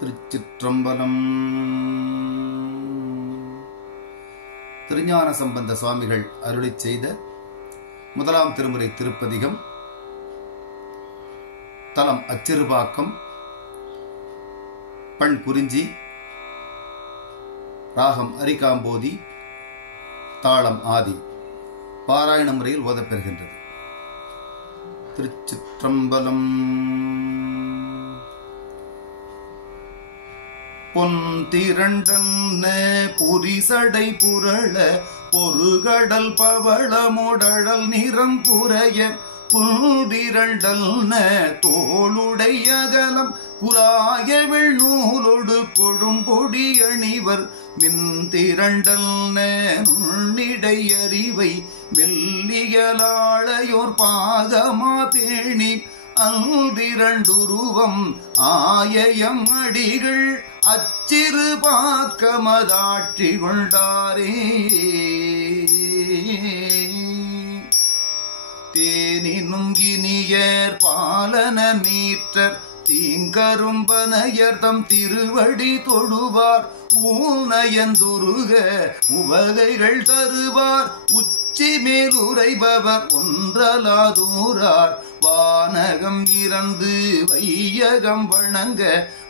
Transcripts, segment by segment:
திருச்சிற்றம்பலம். திருஞான சம்பந்த சுவாமிகள் அருளிச் செய்த முதலாம் திருமுறை திருப்பதிகம். தலம் அச்சிறுபாக்கம், பண் குறிஞ்சி, ராகம் அரிகாம்போதி, தாளம் ஆதி. பாராயண முறையில் ஓதப்பெறுகின்றது. திருச்சிற்றம்பலம். பொன்திரண்டன்ன புரிசடை புரள பொருகடல் பவளமுடழல் நிறம் புரைய குன்றிரண்டல்ன தோளுடையகலம் குலாயவிழ் நூலொடு கொழும்பொடி அணிவர் மின்திரண்டல்ன நுண்ணிடை அறிவை மெல்லியலாளையோர் பாகமா பேணி அன்றிரண்டுருவம் ஆயயம் அடிகள் அச்சிறு பாக்கமதாட்சி கொண்டாரே. தேனினும் இனியர் பாலன நீற்றர் தீங்கரும்பனையர் தம் திருவடி தொழுவார் ஊனயந்துருக உவகைகள் தருவார் உச்சி மேல் உரைபவர் ஒன்றலாதூரார் வானகம் இறந்து வையகம் வணங்க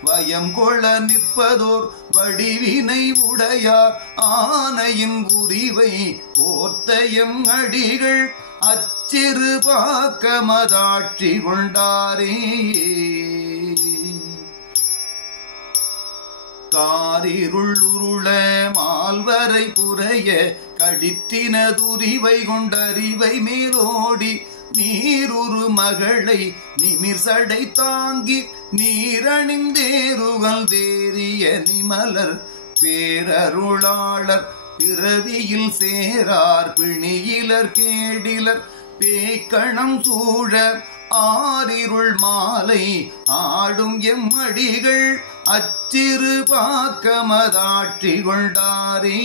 வயம் கொள நிற்பதோர் வடிவினை உடையார் ஆனையின் உரிவை போர்த்தயம் அடிகள் அச்சிறு பாக்கமதாட்சி கொண்டாரே. காரிருளுருள மால்வரை புரைய கடித்தினதுரிவை கொண்டறிவை மேலோடி நீருரு மகளை நிமிர் சடை தாங்கி நீரணிந்தேருவல் தேறிய நிமலர் பேரருளாளர் பிறவியில் சேரார் பிணியிலர் கேடிலர் பேய்கணம் சூழ ஆரிருள் மாலை ஆடும் எம்மடிகள் அச்சிறு பாக்கமதாட்சி கொண்டாரே.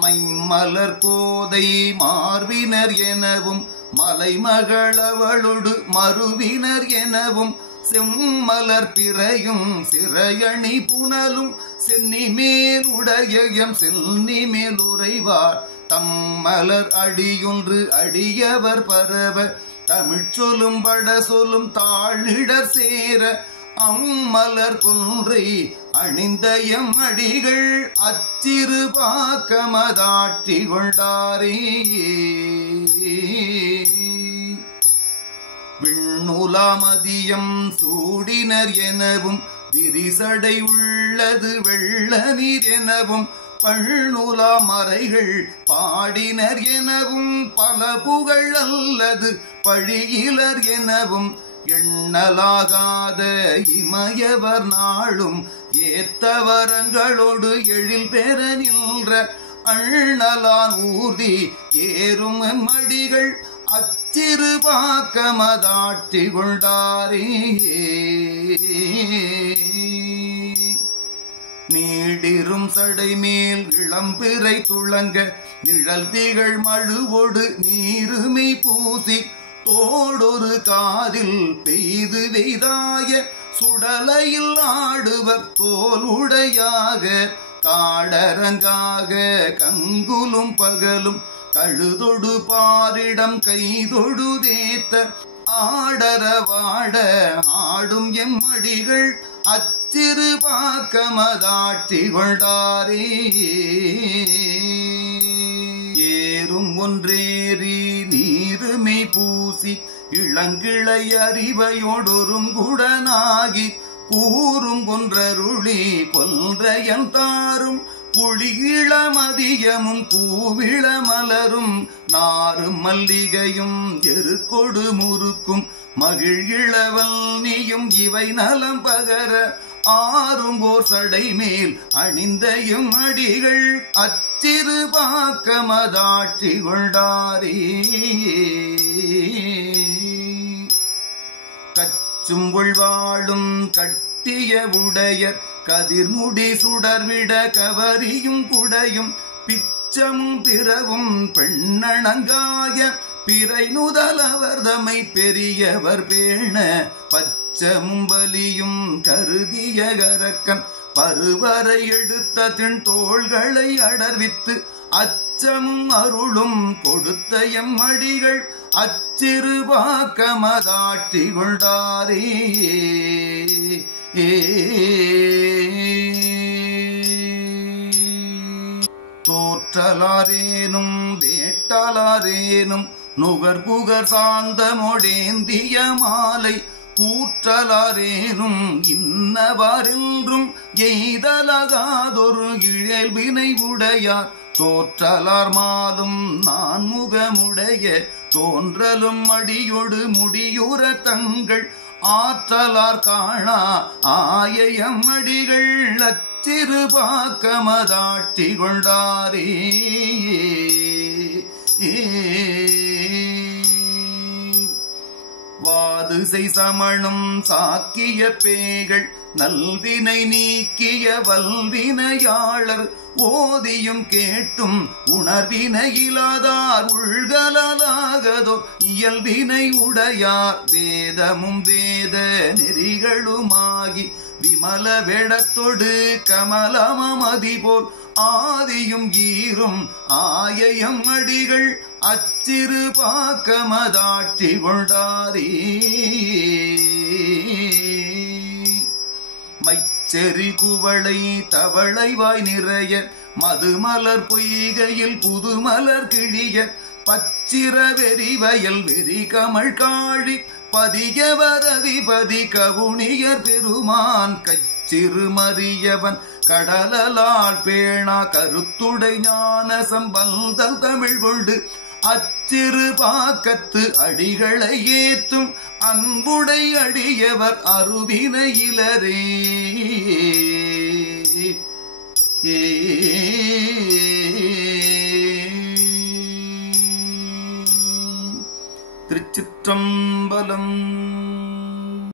மைமலர் கோதை மார்பினர் எனவும் மலைமகளவளொடு மறுவினர் எனவும் செம்மலர் பிறையும் சிறையணி புனலும் சென்னிமேல் உடையம் சென்னி மேல் உறைவார் தம்மலர் அடியொன்று அடியவர் பரவ தமிழ் சொல்லும் பட சொல்லும் தாழிடர் சேர அம்மலர் கொன்றை அணிந்த எம் அடிகள் அச்சிறு பாக்கமதாட்சி கொண்டாரே. விண்ணுலாமதியம் சூடினர் எனவும் விரிசடை உள்ளது வெள்ள நீர் எனவும் பள்ளுலா மறைகள் பாடினர் எனவும் பல புகழ் அல்லது பழியிலர் எனவும் எண்ணலாகாத இமயவர் நாளும் ஏத்தவரங்களோடு எழில் பெற நின்ற அண்ணலான் ஊர்தி ஏறும் மடிகள் அச்சிறு பாக்கமதாட்சி கொண்டாரே. நீடிரும் சடை மேல் இளம்பிறை துளங்க நிழல் திகழ் மழுவோடு நீருமை பூசி தோடொரு காதில் பெய்து வெய்தாய சுடலையில் ஆடுவர் தோல் உடையாக காடரங்காக கங்குலும் பகலும் கழுதொடு பாரிடம் கைதொடு தேத்த ஆடரவாட ஆடும் எம்மடிகள் அச்சிறு பாக்கமதாட்சி கொண்டாரே. ஏறும் ஒன்றேறி நீருமை பூசி இளங்கிளை அறிவையோடொரும் குடனாகி கூறும் கொன்றருளி கொன்றையன் தாரும் புளியிளமதியமும் பூவிள மலரும் நாரும் மல்லிகையும் எருக்கொடு முறுக்கும் மகிழ்கிழவல் நீயும் இவை நலம் பகர ஆறும் போர் சடை மேல் அணிந்தையும் அடிகள் அச்சிறு பாக்கமதாட்சி கொண்டாரே. கச்சும் உள்வாழும் கட்டிய உடையர் கதிர்முடி சுடர்விட கவரியும் குடையும் பிச்சமும் பிறவும் பெண்ணணங்காய பிறை நுதலவர் தமை பெரியவர் பேண பச்சமும் பலியும் கருதிய கரக்கன் பருவரை எடுத்த தின் தோள்களை அடர்வித்து அச்சமும் அருளும் கொடுத்த எம்மடிகள் அச்சிறுபாக்கமதாட்சி கொண்டாரே. தோற்றலாரேனும் வேட்டலாரேனும் நுகர்புகர் சாந்தமொடேந்திய மாலை கூற்றலாரேனும் இன்னவாரென்றும் எய்தலகாதொரு இயல்பினை உடையார் தோற்றலார் மாலும் நான் முகமுடைய தோன்றலும் அடியொடு முடியுற தங்கள் ஆற்றலார் காணா ஆயம் அடிகள் அச்சிறுபாக்கமதாட்சி கொண்டாரே. வாதுசை சமணம் சாக்கிய பேய்கள் நல்வினை நீக்கிய வல்வினையாளர் ஓதியும் கேட்டும் உணர்வினையிலாதார் உள்கலாகதோ இயல்பினை உடையார் வேதமும் வேத நெறிகளுமாகி விமல வேடத்தொடு கமலமதி போல் ஆதியும் ஈரும் ஆயம் அடிகள் அச்சிறுபாக்கமதாட்சி கொண்டாரே. மைச்செறி குவளை தவளை வாய் நிறைய மதுமலர் பொய்கையில் புதுமலர் கிழிய பச்சிர வெறி வயல் வெறி கமழ் காழி பதியவர் அதிபதி கவுனியர் பெருமான் கச்சிறுமறியவன் கடலால் பேணா கருத்துடை ஞான சம்பந்தல் தமிழ் கொண்டு அச்சிறுபாக்கத்து அடிகளை ஏத்தும் அன்புடை அடியவர் அருவினையிலரே. திருச்சிற்றம்பலம்.